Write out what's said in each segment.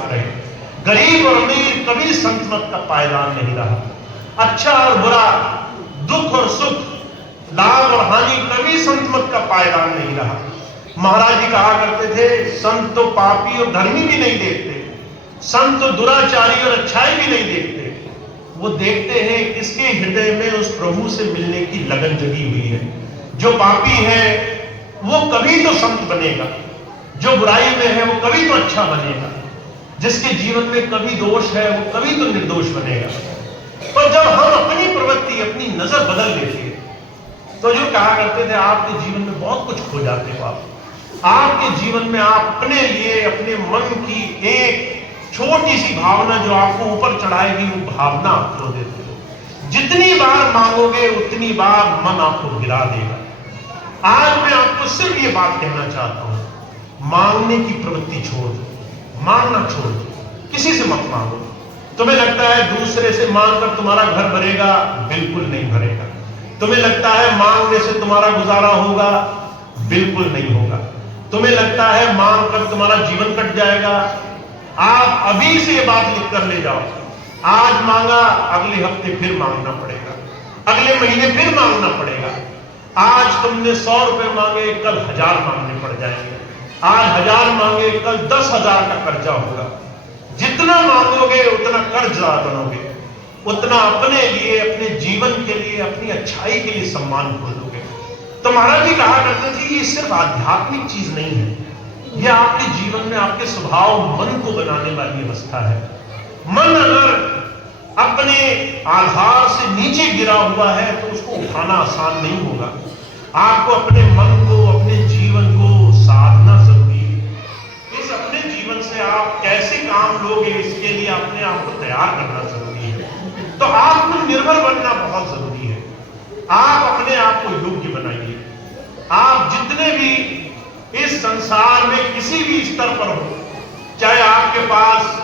पा रहे। गरीब और अमीर कभी संत मत का पायदान नहीं रहा। अच्छा और बुरा, दुख और सुख, लाभ और हानि कभी संत मत का पायदान नहीं रहा। महाराज जी कहा करते थे, संत तो पापी और धर्मी भी नहीं देखते, संत तो दुराचारी और अच्छाई भी नहीं देखते। वो देखते हैं किसके हृदय में उस प्रभु से मिलने की लगन जगी हुई है। जो पापी है वो कभी तो संत बनेगा, जो बुराई में है वो कभी तो अच्छा बनेगा, जिसके जीवन में कभी दोष है वो कभी तो निर्दोष बनेगा। पर जब हम अपनी प्रवृत्ति, अपनी नजर बदल लेते हैं, तो जो कहा करते थे, आपके जीवन में बहुत कुछ खो जाते हो। आपके जीवन में आप अपने लिए, अपने मन की एक छोटी सी भावना जो आपको ऊपर चढ़ाएगी, वो भावना आप खो देते हो। जितनी बार मांगोगे उतनी बार मन आपको गिरा देगा। आज मैं आपको सिर्फ ये बात कहना चाहता हूं, मांगने की प्रवृत्ति छोड़ दो, मांगना छोड़ दो, किसी से मत मांगो। तुम्हें लगता है दूसरे से मांगकर तुम्हारा घर भरेगा, बिल्कुल नहीं भरेगा। तुम्हें लगता है मांगने से तुम्हारा गुजारा होगा, बिल्कुल नहीं होगा। तुम्हें लगता है मांगकर तुम्हारा जीवन कट जाएगा, आप अभी से ये बात लिख कर ले जाओ। आज मांगा, अगले हफ्ते फिर मांगना पड़ेगा, अगले महीने फिर मांगना पड़ेगा। आज तुमने 100 रुपए मांगे, कल 1000 मांगने पड़ जाएंगे। आज 1000 मांगे, कल 10,000 का कर्जा होगा। जितना मांगोगे उतना कर्जा बनोगे, उतना अपने लिए, अपने जीवन के लिए, अपनी अच्छाई के लिए सम्मान खो दोगे। तो महाराज जी कहा करते थे, ये सिर्फ आध्यात्मिक चीज नहीं है, यह आपके जीवन में आपके स्वभाव, मन को बनाने वाली अवस्था है। मन अगर अपने आधार से नीचे गिरा हुआ है तो उसको उठाना आसान नहीं होगा। आपको अपने मन को, अपने जीवन को साधना जरूरी है। इस अपने जीवन से आप कैसे काम लोगे, इसके लिए अपने आप को तैयार करना जरूरी है। तो आत्मनिर्भर बनना बहुत जरूरी है। आप अपने आप को योग्य बनाइए। आप जितने भी इस संसार में किसी भी स्तर पर हो, चाहे आपके पास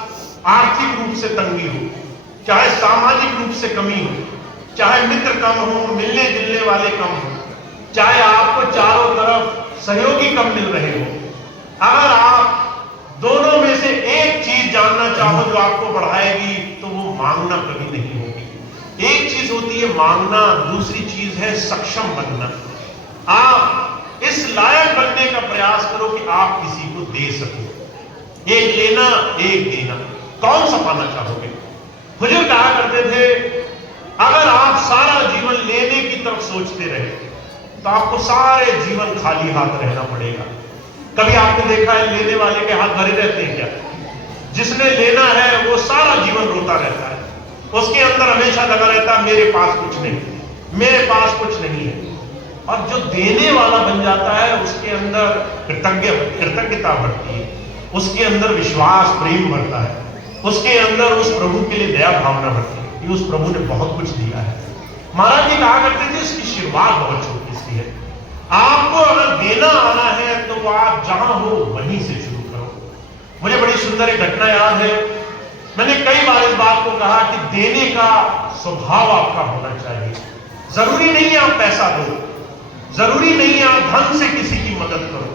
आर्थिक रूप से तंगी हो, चाहे सामाजिक रूप से कमी हो, चाहे मित्र कम हो, मिलने जुलने वाले कम हो, चाहे आपको चारों तरफ सहयोगी कम मिल रहे हो, अगर आप दोनों में से एक चीज जानना चाहो जो आपको बढ़ाएगी, तो वो मांगना कभी नहीं होगी। एक चीज होती है मांगना, दूसरी चीज है सक्षम बनना। आप इस लायक बनने का प्रयास करो कि आप किसी को दे सको। एक लेना, एक देना, कौन सा पाना चाहोगे? हुजूर कहा करते थे, अगर आप सारा जीवन लेने की तरफ सोचते रहे तो आपको सारे जीवन खाली हाथ रहना पड़ेगा। कभी आपने देखा है लेने वाले के हाथ भरे रहते हैं क्या? जिसने लेना है वो सारा जीवन रोता रहता है, उसके अंदर हमेशा लगा रहता है मेरे पास कुछ नहीं, मेरे पास कुछ नहीं है। और जो देने वाला बन जाता है उसके अंदर कृतज्ञता बढ़ती है, उसके अंदर विश्वास, प्रेम बढ़ता है, उसके अंदर उस प्रभु के लिए दया भावना बढ़ती है कि उस प्रभु ने बहुत कुछ दिया है। महाराज जी कहा करते थे, इसकी शुरुआत बहुत छोटी सी है। आपको अगर देना आना है तो आप जहां हो वहीं से शुरू करो। मुझे बड़ी सुंदर एक घटना याद है। मैंने कई बार इस बात को कहा कि देने का स्वभाव आपका होना चाहिए। जरूरी नहीं है आप पैसा दो, जरूरी नहीं है आप धन से किसी की मदद करो,